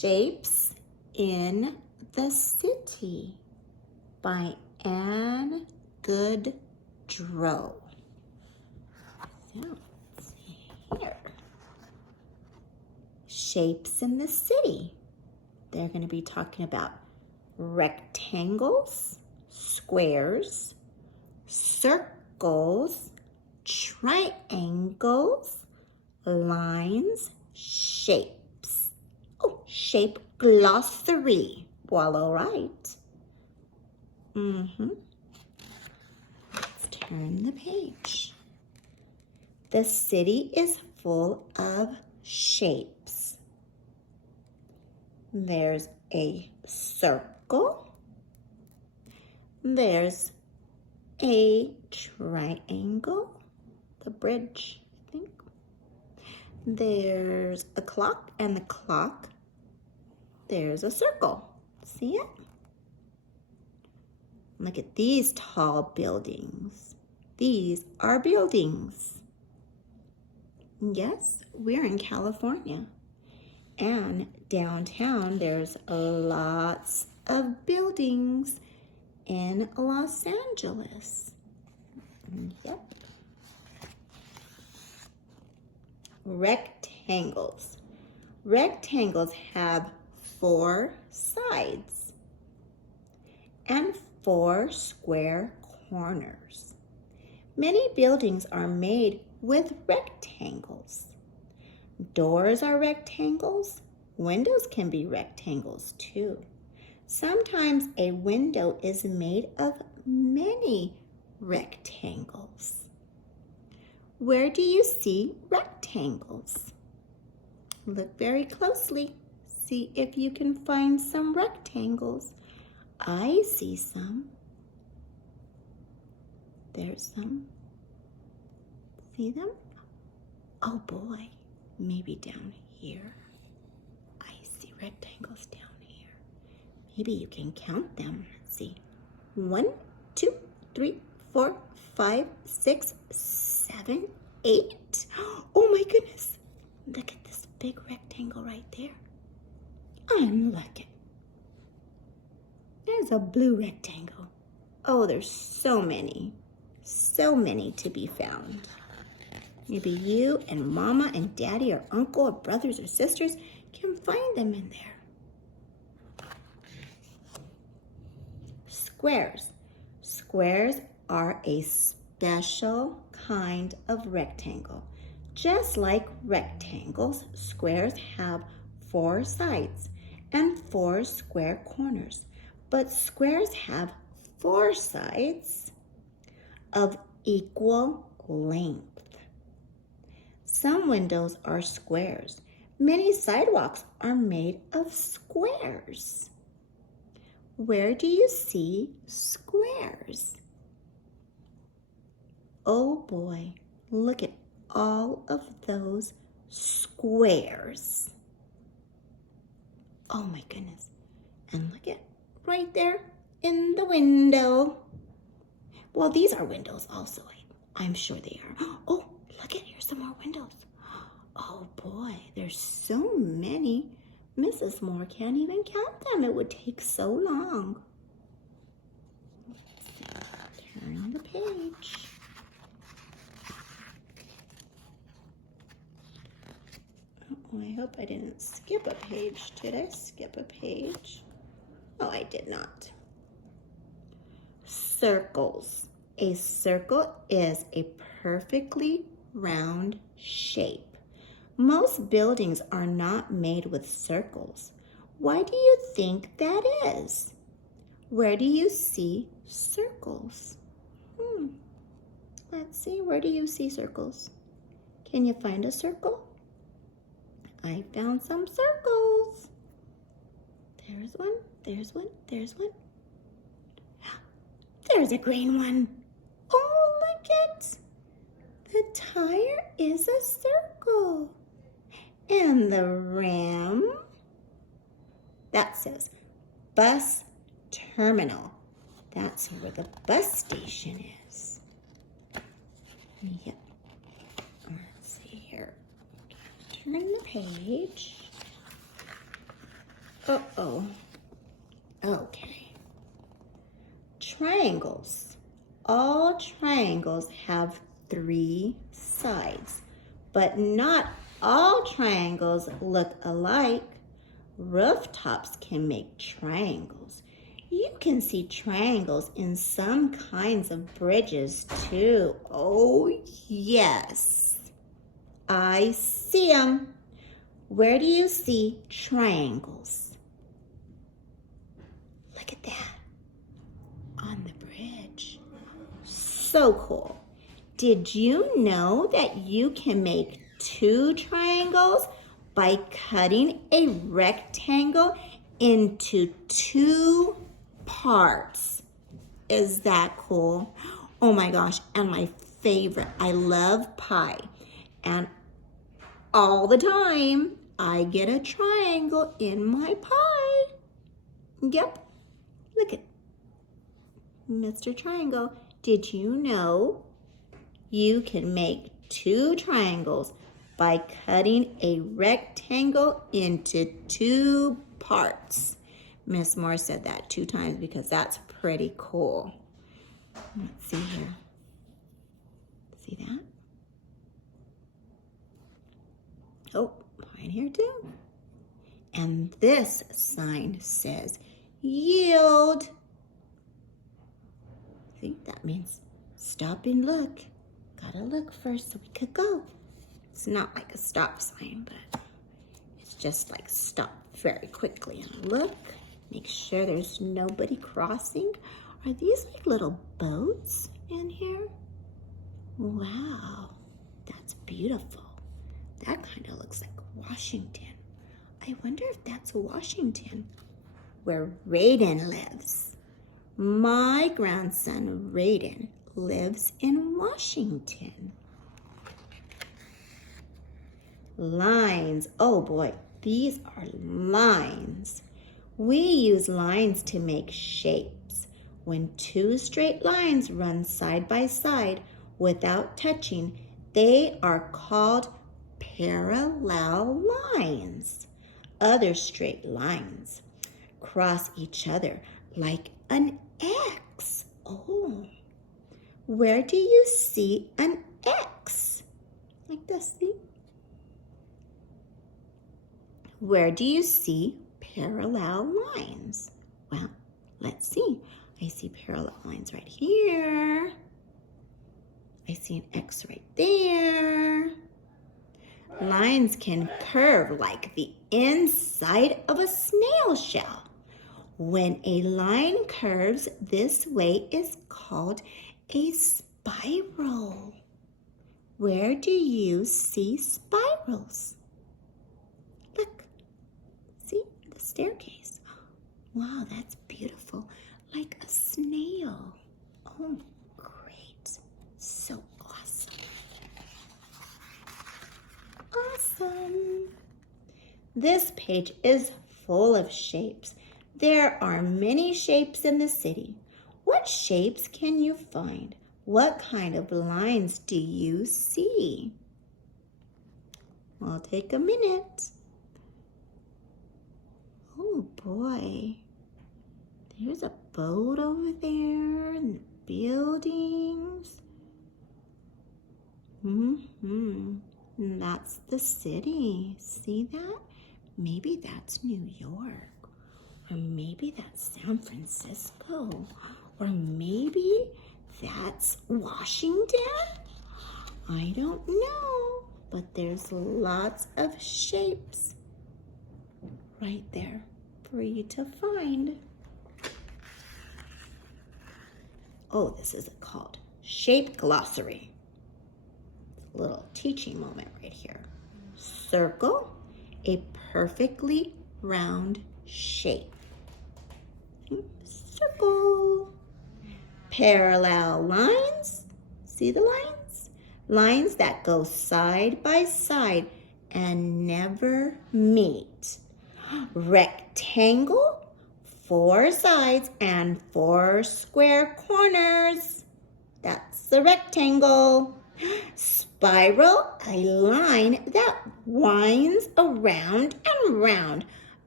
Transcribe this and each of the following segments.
Shapes in the City by Anne Goodrow. So, let's see here. Shapes in the city. They're going to be talking about rectangles, squares, circles, triangles, lines, shapes. Oh, shape glossary. Well, all right. Let's turn the page. The city is full of shapes. There's a circle. There's a triangle, the bridge, I think. There's a clock, and the clock, there's a circle. See it? Look at these tall buildings. These are buildings. Yes, we're in California. And downtown, there's lots of buildings in Los Angeles. Yep. Rectangles. Rectangles have 4 sides and 4 square corners. Many buildings are made with rectangles. Doors are rectangles. Windows can be rectangles too. Sometimes a window is made of many rectangles. Where do you see rectangles? Look very closely. See if you can find some rectangles. I see some. There's some. See them? Oh boy, maybe down here. I see rectangles down here. Maybe you can count them. Let's see. 1, 2, 3, 4, 5, 6, 7, 8. Oh my goodness. Look at this big rectangle right there. And look it. There's a blue rectangle. Oh, there's so many to be found. Maybe you and Mama and Daddy or Uncle or brothers or sisters can find them in there. Squares. Squares are a special kind of rectangle. Just like rectangles, squares have 4 sides and 4 square corners. But squares have 4 sides of equal length. Some windows are squares. Many sidewalks are made of squares. Where do you see squares? Oh boy, look at all of those squares. Oh my goodness. And look at right there in the window. Well, these are windows also. I'm sure they are. Oh, look at here's some more windows. Oh boy, there's so many. Mrs. Moore can't even count them. It would take so long. Let's turn the page. Oh, I hope I didn't skip a page. Did I skip a page? Oh, I did not. Circles. A circle is a perfectly round shape. Most buildings are not made with circles. Why do you think that is? Where do you see circles? Let's see, where do you see circles? Can you find a circle? I found some circles. There's one, there's one, there's one. There's a green one. Oh, look it. The tire is a circle. And the rim, that says bus terminal. That's where the bus station is. Yep. Let's see here. Turn the page. Uh-oh. Okay. Triangles. All triangles have 3 sides, but not all triangles look alike. Rooftops can make triangles. You can see triangles in some kinds of bridges too. Oh, yes. I see them. Where do you see triangles? Look at that. On the bridge. So cool. Did you know that you can make 2 triangles by cutting a rectangle into 2 parts? Is that cool? Oh my gosh, and my favorite, I love pie. And all the time, I get a triangle in my pie. Yep, look at Mr. Triangle. Did you know you can make 2 triangles by cutting a rectangle into 2 parts? Miss Moore said that 2 times because that's pretty cool. Let's see here. See that? Oh, right here too. And this sign says yield. See, that means stop and look. Gotta look first so we could go. It's not like a stop sign, but it's just like stop very quickly and look. Make sure there's nobody crossing. Are these like little boats in here? Wow, that's beautiful. That kind of looks like Washington. I wonder if that's Washington, where Raiden lives. My grandson, Raiden, lives in Washington. Lines. Oh boy, these are lines. We use lines to make shapes. When 2 straight lines run side by side without touching, they are called parallel lines. Other straight lines cross each other like an X. Oh, where do you see an X? Like this, see? Where do you see parallel lines? Well, let's see. I see parallel lines right here. I see an X right there. Lines can curve like the inside of a snail shell. When a line curves this way, it's called a spiral. Where do you see spirals? Look, see the staircase. Wow, that's beautiful, like a snail. Oh, great, so awesome. Awesome. This page is full of shapes. There are many shapes in the city. What shapes can you find? What kind of lines do you see? I'll take a minute. Oh boy, there's a boat over there and buildings. And that's the city. See that? Maybe that's New York. Or maybe that's San Francisco. Or maybe that's Washington. I don't know. But there's lots of shapes right there for you to find. Oh, this is called Shape Glossary. Little teaching moment right here. Circle, a perfectly round shape. Circle. Parallel lines. See the lines? Lines that go side by side and never meet. Rectangle, 4 sides and 4 square corners. That's a rectangle. Spiral, a line that winds around and round.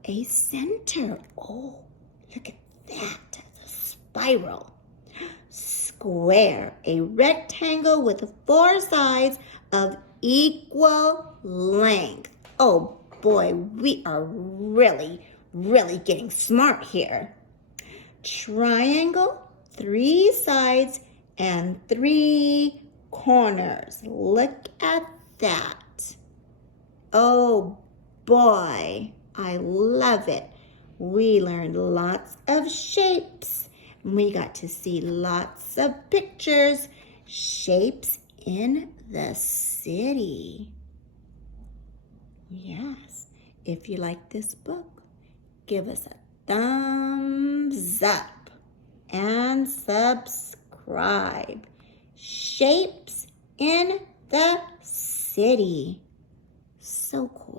a center. Oh, look at that, the spiral. Square, a rectangle with 4 sides of equal length. Oh boy, we are really getting smart here. Triangle, 3 sides and 3 corners. Look at that. Oh boy, I love it. We learned lots of shapes. We got to see lots of pictures, shapes in the city. Yes, if you like this book, give us a thumbs up and subscribe. Shapes in the city. So cool.